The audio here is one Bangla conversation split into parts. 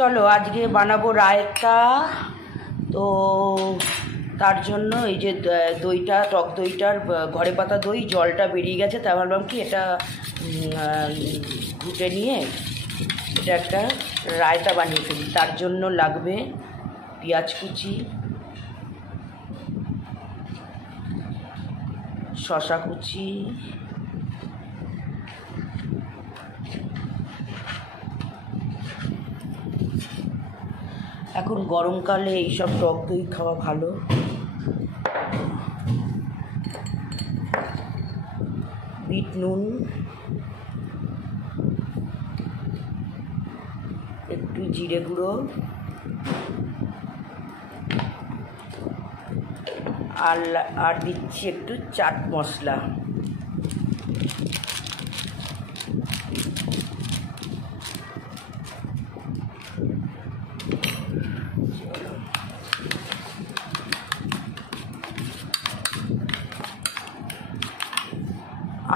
চলো আজকে বানাবো রায়তা। তো তার জন্য এই যে দইটা, টক দইটার ঘরে পাতা দই, জলটা বেরিয়ে গেছে, তা ভাবলাম কি এটা ঘুটে নিয়ে এটা একটা রায়তা বানিয়ে ফেলি। তার জন্য লাগবে পেঁয়াজ কুচি, শসা কুচি, এখন গরমকালে এইসব টক দই খাওয়া ভালো। বিট নুন, একটু জিরে গুঁড়ো, আর দিচ্ছি একটু চাট মশলা।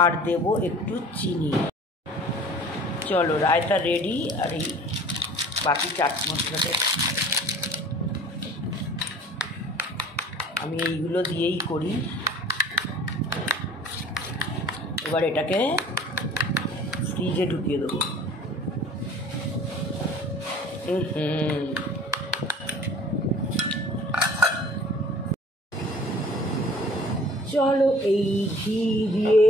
আর দেব একটু চিনি। চলো রায়তা রেডি। আর এই বাকি চাট মশলাটা আমি এইগুলো দিয়েই করি। এবার এটাকে ফ্রিজে ঢুকিয়ে দেবো। চলো এই ঘি দিয়ে,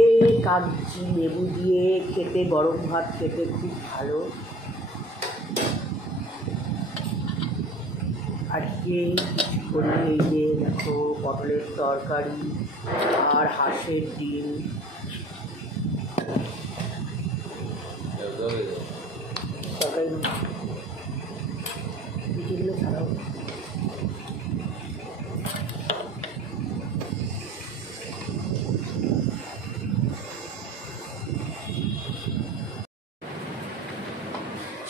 কাগজি লেবু দিয়ে খেতে, গরম ভাত খেতে খুব ভালো। আজকে কিছু করি, এই যে দেখো পটলের তরকারি আর হাঁসের ডিম। তরকারি যেগুলো ছাড়াও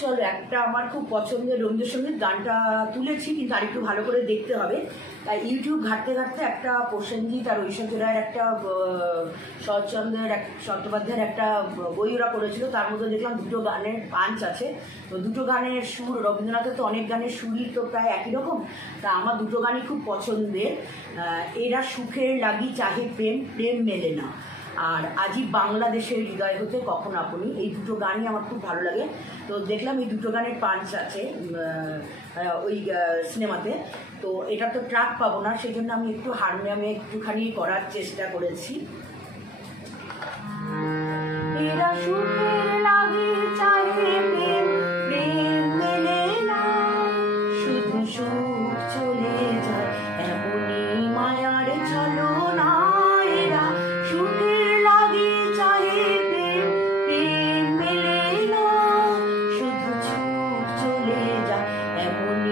চলো একটা আমার খুব পছন্দের রবীন্দ্রসঙ্গীত গানটা তুলেছি, কিন্তু আরেকটু ভালো করে দেখতে হবে। তাই ইউটিউব ঘাঁটতে ঘাঁটতে একটা প্রসেনজিৎ আর ঐশ্বর্য রায়ের একটা চট্টোপাধ্যায়ের একটা বই ওরা করেছিল, তার মধ্যে দেখলাম দুটো গানের পাঞ্চ আছে। তো দুটো গানের সুর, রবীন্দ্রনাথের তো অনেক গানের সুরই তো প্রায় একই রকম, তা আমার দুটো গানই খুব পছন্দের। এরা সুখের লাগি চাহে প্রেম, প্রেম মেলে না, আর আজি বাংলাদেশের হৃদয় হতে কখন আপনি। এই দুটো গানই আমার খুব ভালো লাগে। তো দেখলাম এই দুটো গানের পাঞ্চ আছে ওই সিনেমাতে। তো এটা তো ট্র্যাক পাবো না, সেই জন্য আমি একটু হারমোনিয়ামে একটুখানি করার চেষ্টা করেছি। এরা সুখের লাগি চাহে প্রেম, প্রেম মেলে না, শুধু সুখ চলে যায় এমনই মায়ার ছলনা। এরা সুখের লাগি চাহে প্রেম, প্রেম মেলে না, শুধু সুখ চলে যায় এমনই